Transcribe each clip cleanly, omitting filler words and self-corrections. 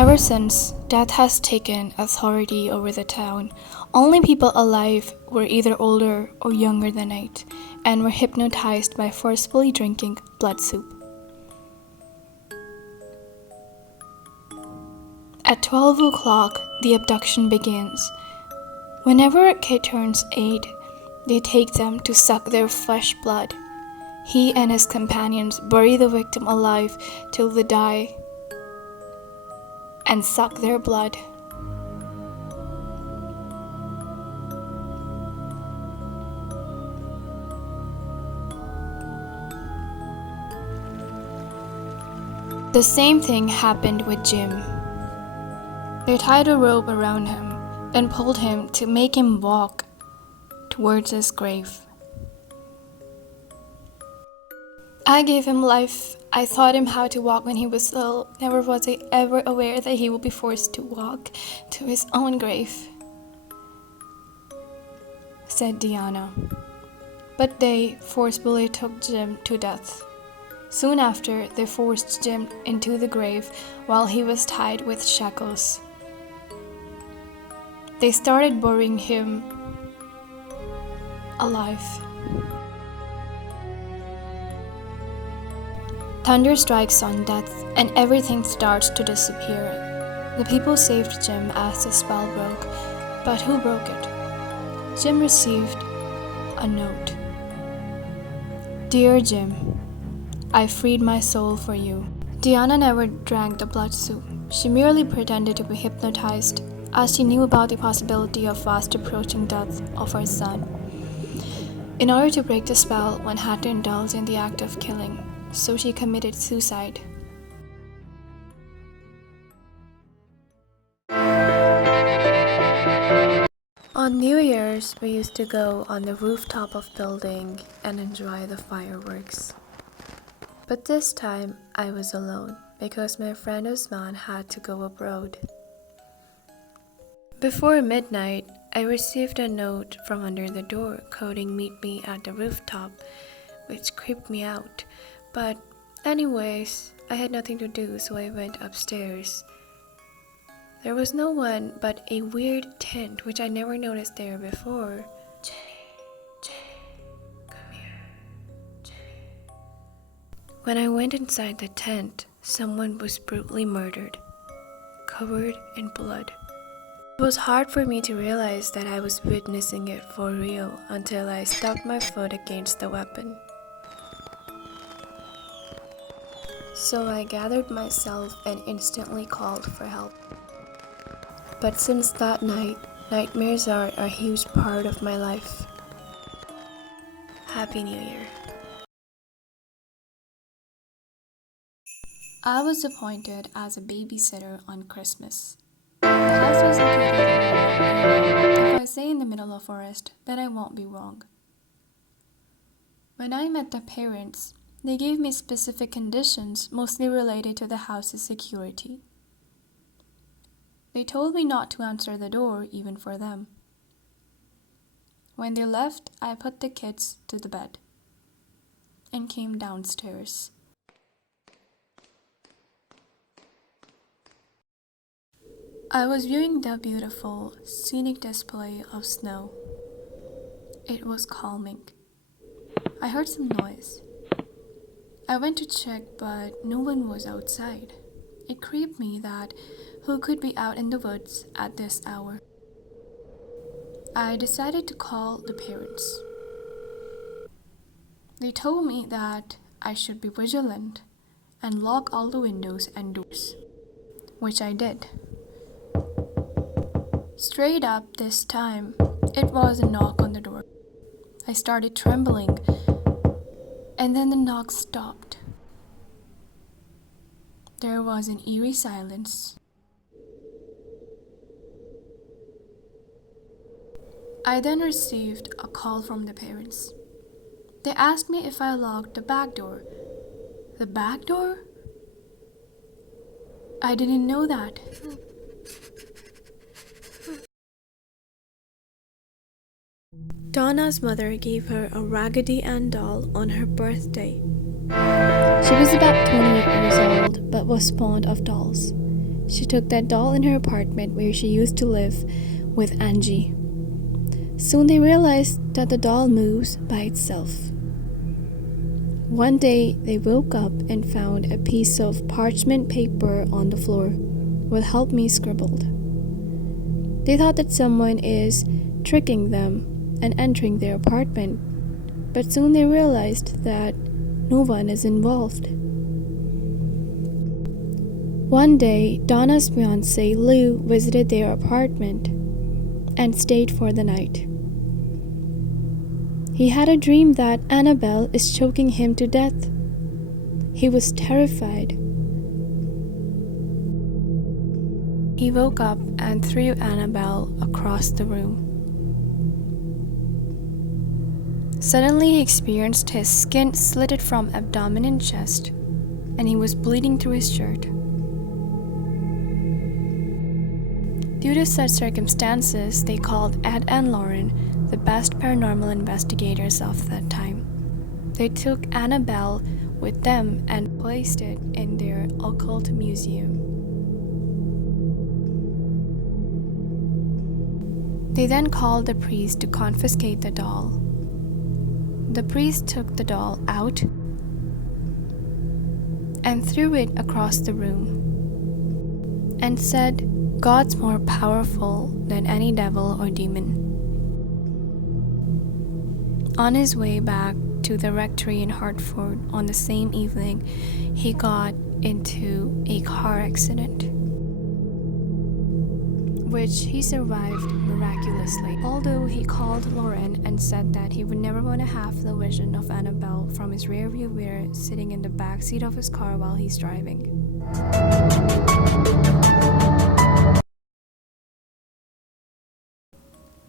Ever since, death has taken authority over the town. Only people alive were either older or younger than 8 and were hypnotized by forcefully drinking blood soup. At 12 o'clock, the abduction begins. Whenever a kid turns 8, they take them to suck their flesh blood. He and his companions bury the victim alive till they die and suck their blood. The same thing happened with Jim. They tied a rope around him and pulled him to make him walk towards his grave. I gave him life. I taught him how to walk when he was little. Never was I ever aware that he would be forced to walk to his own grave, said Diana. But they forcibly took Jim to death. Soon after, they forced Jim into the grave while he was tied with shackles. They started burying him alive. Thunder strikes on death, and everything starts to disappear. The people saved Jim as the spell broke, but who broke it? Jim received a note. Dear Jim, I freed my soul for you. Diana never drank the blood soup. She merely pretended to be hypnotized, as she knew about the possibility of fast approaching death of her son. In order to break the spell, one had to indulge in the act of killing, so she committed suicide. On New Year's, we used to go on the rooftop of building and enjoy the fireworks. But this time, I was alone because my friend Usman had to go abroad. Before midnight, I received a note from under the door coding "Meet me at the rooftop," which creeped me out. But anyways, I had nothing to do, so I went upstairs. There was no one but a weird tent which I never noticed there before. Jenny, come here. Jenny. When I went inside the tent, someone was brutally murdered, covered in blood. It was hard for me to realize that I was witnessing it for real until I stuck my foot against the weapon. So I gathered myself and instantly called for help. But since that night, nightmares are a huge part of my life. Happy New Year. I was appointed as a babysitter on Christmas. The house was located in a rural area. If I say in the middle of a forest, then I won't be wrong. When I met the parents, they gave me specific conditions mostly related to the house's security. They told me not to answer the door even for them. When they left, I put the kids to the bed and came downstairs. I was viewing the beautiful, scenic display of snow. It was calming. I heard some noise. I went to check, but no one was outside. It creeped me that who could be out in the woods at this hour? I decided to call the parents. They told me that I should be vigilant and lock all the windows and doors, which I did. Straight up this time, it was a knock on the door. I started trembling, and then the knock stopped. There was an eerie silence. I then received a call from the parents. They asked me if I locked the back door. The back door? I didn't know that. Donna's mother gave her a Raggedy Ann doll on her birthday. She was about 28 years old, but was fond of dolls. she took that doll in her apartment where she used to live with Angie. Soon they realized that the doll moves by itself. One day they woke up and found a piece of parchment paper on the floor with "Help Me" scribbled. They thought that someone is tricking them and entering their apartment, but soon they realized that no one is involved. One day, Donna's fiancé Lou visited their apartment and stayed for the night. He had a dream that Annabelle is choking him to death. He was terrified. He woke up and threw Annabelle across the room. Suddenly he experienced his skin slitted from abdomen and chest, and he was bleeding through his shirt. Due to such circumstances, they called Ed and Lauren, the best paranormal investigators of that time. They took Annabelle with them and placed it in their occult museum. They then called the priest to confiscate the doll. The priest took the doll out and threw it across the room and said, "God's more powerful than any devil or demon." On his way back to the rectory in Hartford on the same evening, he got into a car accident, which he survived miraculously, although he called Lauren and said that he would never want to have the vision of Annabelle from his rearview mirror sitting in the back seat of his car while he's driving.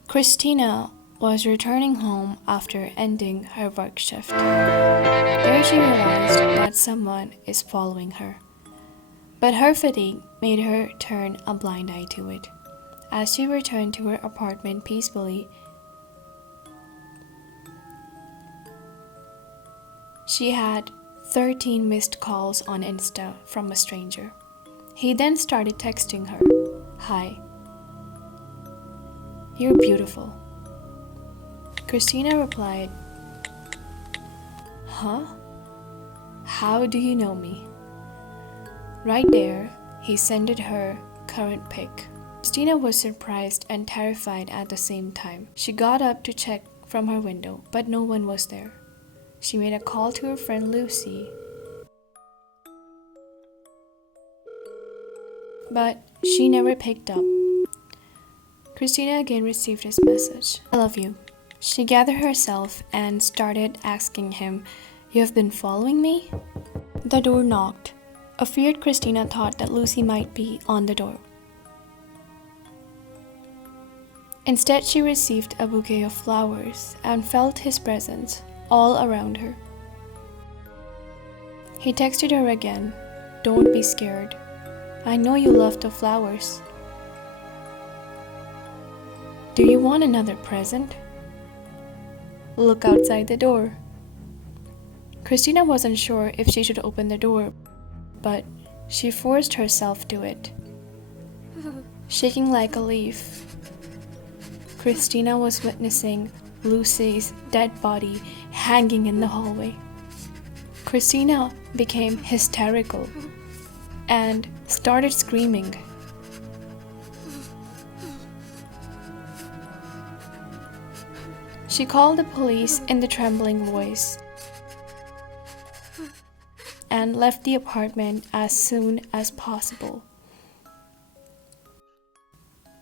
Christina was returning home after ending her work shift. There she realized that someone is following her, but her fatigue made her turn a blind eye to it. As she returned to her apartment peacefully, she had 13 missed calls on Insta from a stranger. He then started texting her, "Hi, you're beautiful." Christina replied, "Huh? How do you know me?" Right there, he sent her current pic. Christina was surprised and terrified at the same time. She got up to check from her window, but no one was there. She made a call to her friend Lucy, but she never picked up. Christina again received his message, "I love you." She gathered herself and started asking him, "You have been following me?" The door knocked. Afraid, Christina thought that Lucy might be on the door. Instead, she received a bouquet of flowers and felt his presence all around her. He texted her again, "Don't be scared. I know you love the flowers. Do you want another present? Look outside the door." Christina wasn't sure if she should open the door, but she forced herself to it. Shaking like a leaf, Christina was witnessing Lucy's dead body hanging in the hallway. Christina became hysterical and started screaming. She called the police in the trembling voice and left the apartment as soon as possible.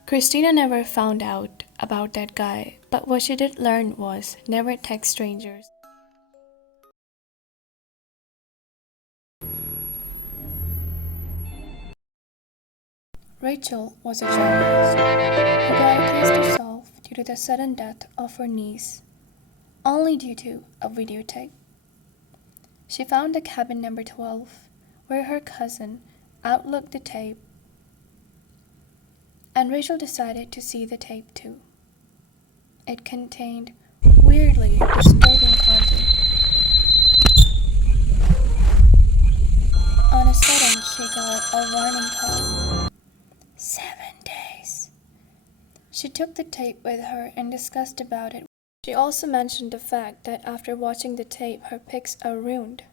Christina never found out about that guy, but what she did learn was never text strangers. Rachel was a journalist who got a case to solve due to the sudden death of her niece, only due to a videotape. She found the cabin number 12, where her cousin outlooked the tape, and Rachel decided to see the tape too. It contained weirdly disturbing content. On a sudden, she got a warning call. She took the tape with her and discussed about it. She also mentioned the fact that after watching the tape, her pics are ruined.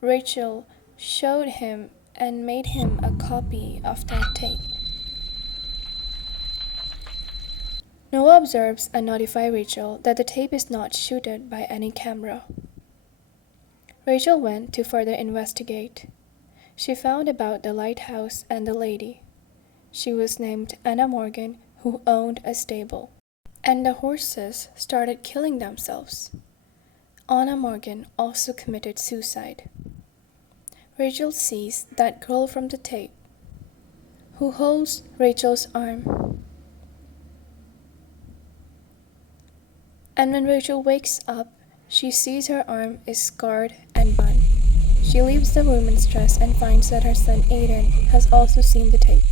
Rachel showed him and made him a copy of that tape. Noah observes and notifies Rachel that the tape is not shooted by any camera. Rachel went to further investigate. She found about the lighthouse and the lady. She was named Anna Morgan, who owned a stable. And the horses started killing themselves. Anna Morgan also committed suicide. Rachel sees that girl from the tape, who holds Rachel's arm. And when Rachel wakes up, she sees her arm is scarred and burned. She leaves the room in stress and finds that her son Aiden has also seen the tape.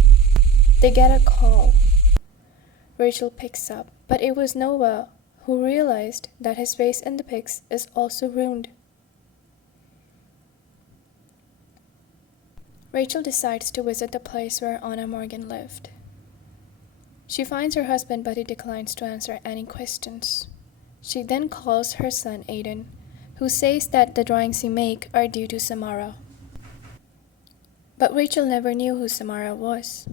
They get a call. Rachel picks up, but it was Noah who realized that his face in the pics is also ruined. Rachel decides to visit the place where Anna Morgan lived. She finds her husband, but he declines to answer any questions. She then calls her son Aiden, who says that the drawings he make are due to Samara. But Rachel never knew who Samara was.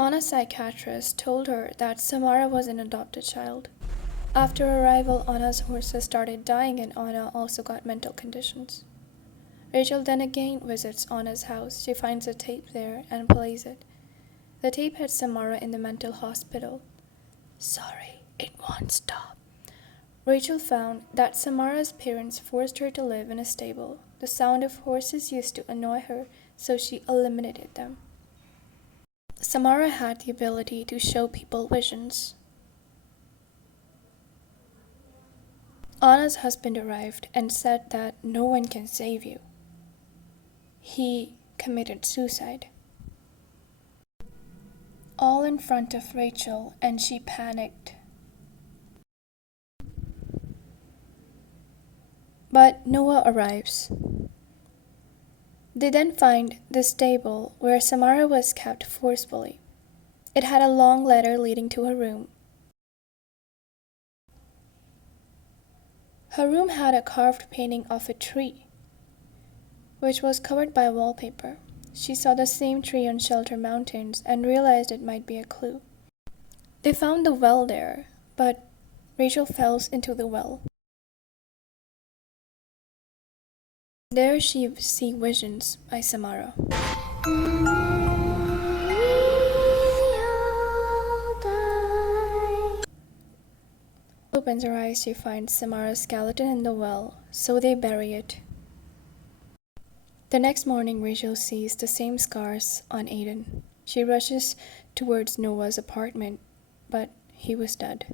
Anna's psychiatrist told her that Samara was an adopted child. After arrival, Anna's horses started dying and Anna also got mental conditions. Rachel then again visits Anna's house. She finds a tape there and plays it. The tape had Samara in the mental hospital. Sorry, it won't stop. Rachel found that Samara's parents forced her to live in a stable. The sound of horses used to annoy her, so she eliminated them. Samara had the ability to show people visions. Anna's husband arrived and said that no one can save you. He committed suicide. All in front of Rachel, and she panicked. But Noah arrives. They then find the stable where Samara was kept forcefully. It had a long ladder leading to her room. Her room had a carved painting of a tree, which was covered by wallpaper. She saw the same tree on Shelter Mountains and realized it might be a clue. They found the well there, but Rachel fell into the well. There she sees visions by Samara. Opens her eyes, she finds Samara's skeleton in the well, so they bury it. The next morning, Rachel sees the same scars on Aiden. She rushes towards Noah's apartment, but he was dead.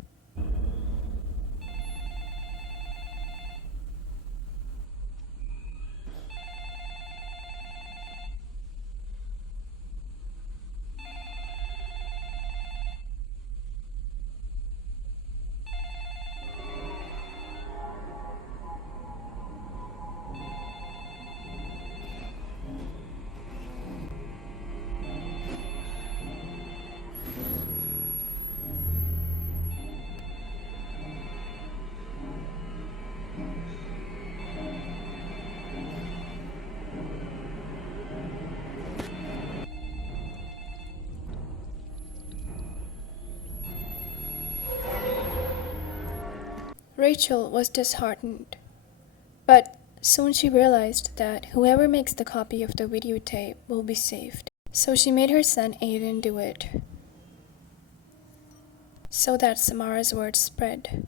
Rachel was disheartened, but soon she realized that whoever makes the copy of the videotape will be saved. So she made her son Aiden do it, so that Samara's word spread.